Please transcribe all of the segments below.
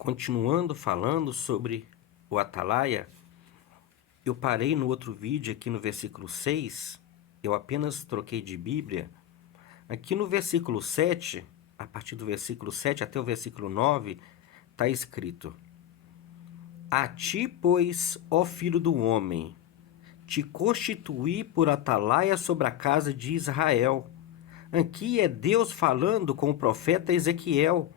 Continuando falando sobre o atalaia, eu parei no outro vídeo aqui no versículo 6, eu apenas troquei de Bíblia. Aqui no versículo 7, a partir do versículo 7 até o versículo 9, está escrito: A ti, pois, ó filho do homem, te constituí por atalaia sobre a casa de Israel. Aqui é Deus falando com o profeta Ezequiel.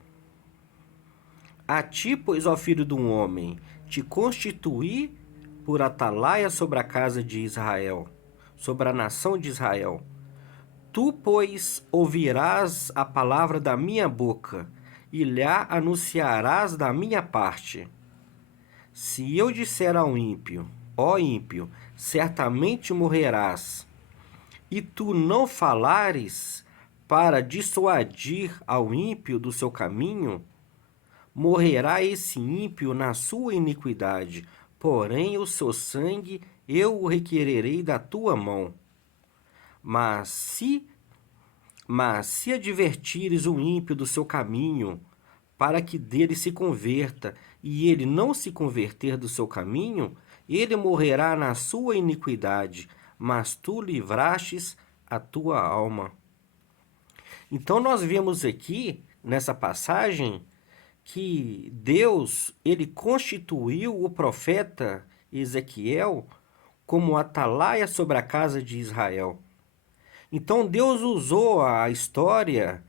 A ti, pois, ó filho do homem, te constituí por atalaia sobre a casa de Israel, sobre a nação de Israel. Tu, pois, ouvirás a palavra da minha boca, e lhe anunciarás da minha parte. Se eu disser ao ímpio, ó ímpio, certamente morrerás, e tu não falares para dissuadir ao ímpio do seu caminho, morrerá esse ímpio na sua iniquidade, porém o seu sangue eu o requererei da tua mão. Mas se advertires o ímpio do seu caminho, para que dele se converta, e ele não se converter do seu caminho, ele morrerá na sua iniquidade, mas tu livrastes a tua alma. Então nós vemos aqui, nessa passagem, que Deus, ele constituiu o profeta Ezequiel como atalaia sobre a casa de Israel. Então Deus usou a história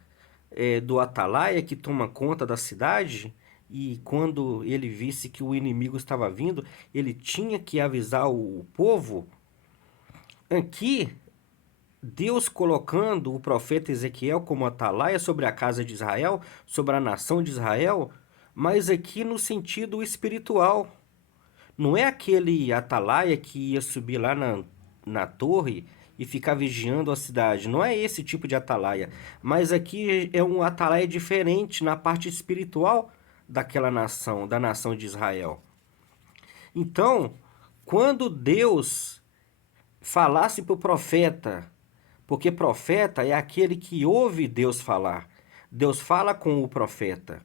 do atalaia que toma conta da cidade, e quando ele visse que o inimigo estava vindo, ele tinha que avisar o povo. Aqui, Deus colocando o profeta Ezequiel como atalaia sobre a casa de Israel, sobre a nação de Israel, mas aqui no sentido espiritual. Não é aquele atalaia que ia subir lá na torre e ficar vigiando a cidade. Não é esse tipo de atalaia. Mas aqui é um atalaia diferente na parte espiritual daquela nação, da nação de Israel. Então, quando Deus falasse para o profeta, porque profeta é aquele que ouve Deus falar. Deus fala com o profeta.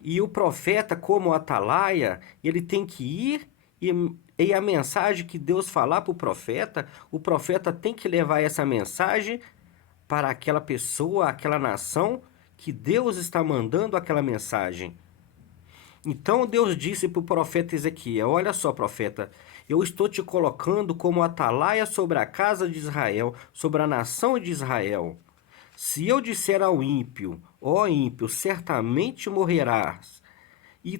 E o profeta, como atalaia, ele tem que ir e a mensagem que Deus falar para o profeta tem que levar essa mensagem para aquela pessoa, aquela nação que Deus está mandando aquela mensagem. Então Deus disse para o profeta Ezequiel: Olha só, profeta, eu estou te colocando como atalaia sobre a casa de Israel, sobre a nação de Israel. Se eu disser ao ímpio, ó ímpio, certamente morrerás, e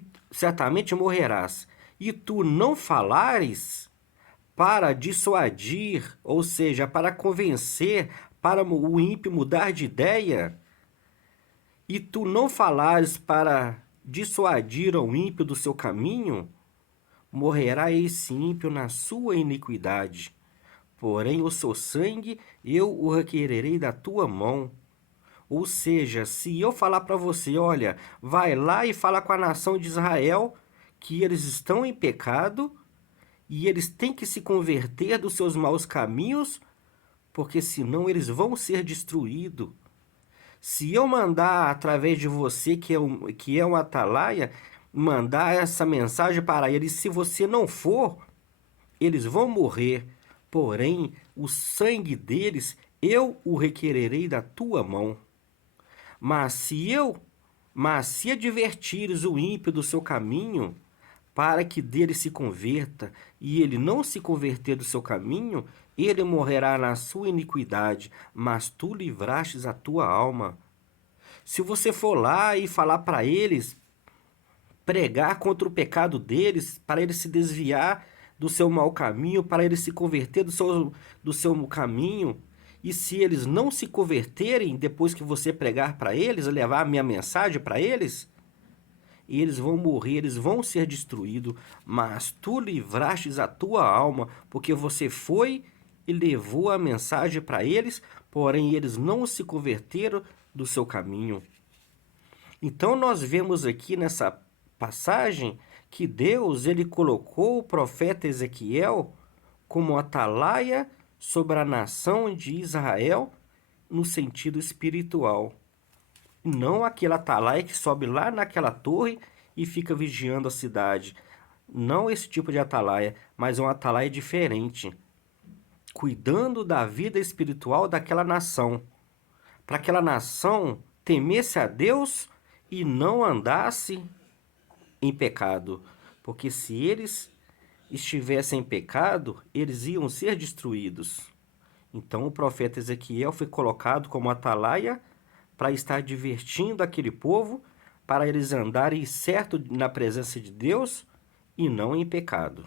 tu não falares para dissuadir, ou seja, para convencer, para o ímpio mudar de ideia, e tu não falares para dissuadir ao ímpio do seu caminho, morrerá esse ímpio na sua iniquidade. Porém, o seu sangue eu o requererei da tua mão. Ou seja, se eu falar para você, olha, vai lá e fala com a nação de Israel que eles estão em pecado e eles têm que se converter dos seus maus caminhos, porque senão eles vão ser destruídos. Se eu mandar através de você, que é um atalaia, mandar essa mensagem para eles, se você não for, eles vão morrer. Porém, o sangue deles eu o requererei da tua mão. Mas se advertires o ímpio do seu caminho, para que dele se converta, e ele não se converter do seu caminho, ele morrerá na sua iniquidade, mas tu livrastes a tua alma. Se você for lá e falar para eles, pregar contra o pecado deles, para eles se desviar do seu mau caminho, para eles se converter do seu caminho, e se eles não se converterem depois que você pregar para eles, levar a minha mensagem para eles, eles vão morrer, eles vão ser destruídos, mas tu livrastes a tua alma, porque você foi e levou a mensagem para eles, porém eles não se converteram do seu caminho. Então nós vemos aqui nessa passagem que Deus ele colocou o profeta Ezequiel como atalaia sobre a nação de Israel no sentido espiritual. Não aquele atalaia que sobe lá naquela torre e fica vigiando a cidade. Não esse tipo de atalaia, mas um atalaia diferente, cuidando da vida espiritual daquela nação, para aquela nação temesse a Deus e não andasse em pecado, porque se eles estivessem em pecado, eles iam ser destruídos. Então o profeta Ezequiel foi colocado como atalaia para estar divertindo aquele povo, para eles andarem certo na presença de Deus e não em pecado.